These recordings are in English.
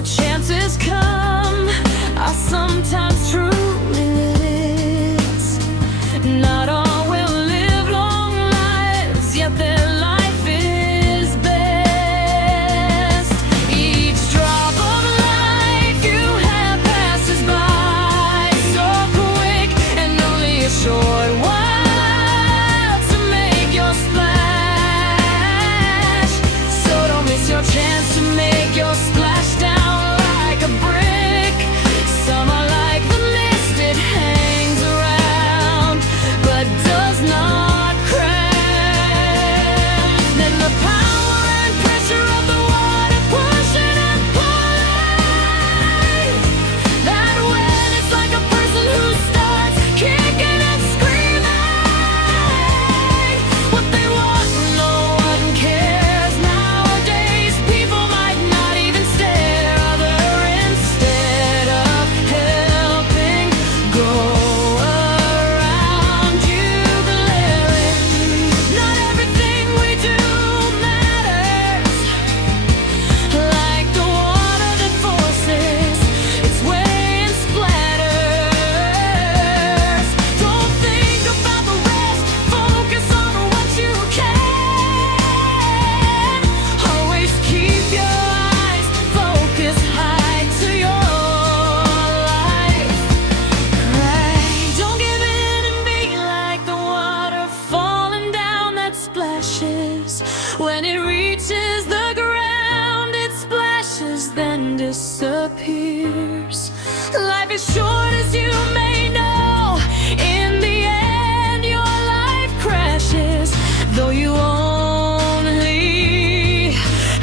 or chances come, are sometimes true. It is not all will live long lives, yet their life is best. Each drop of life you have passes by so quick, and only a short while to make your splash. So don't miss your chance to make your splash down like a brick. Some are like the mist, it hangs around but does not crash. Then the power and pressure of the water pushing and pulling, that when it's like a person who starts kicking and screaming what they want, no one cares. Nowadays people might not even stare, other instead of helping go around you glaring. Not everything we do matters, like the water that forces its way and splatters. Don't think about the rest, focus on what you can. Always keep your eyes focused high to your life. Right. Don't give in and be like the water falling down that splashes. When it reaches the ground, it splashes, then disappears. Life is short, as you may know. In the end, your life crashes, though you only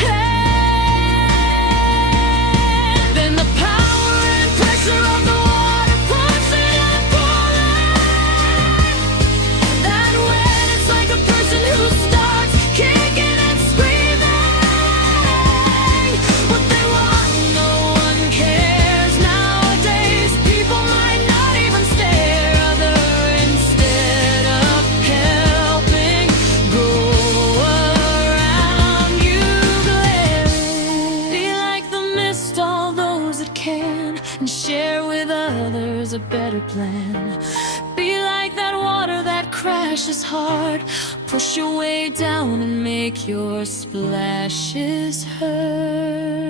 had. Then the power and pressure of the water pushing and pulling, that when it's like a person who starts kicking and screaming what they want, no one cares. Nowadays people might not even stare, other instead of helping go around you glaring. Be like the mist, all those that can, and share with others a better plan. Be like that water that crashes hard, push your way down and make your splashes hurt.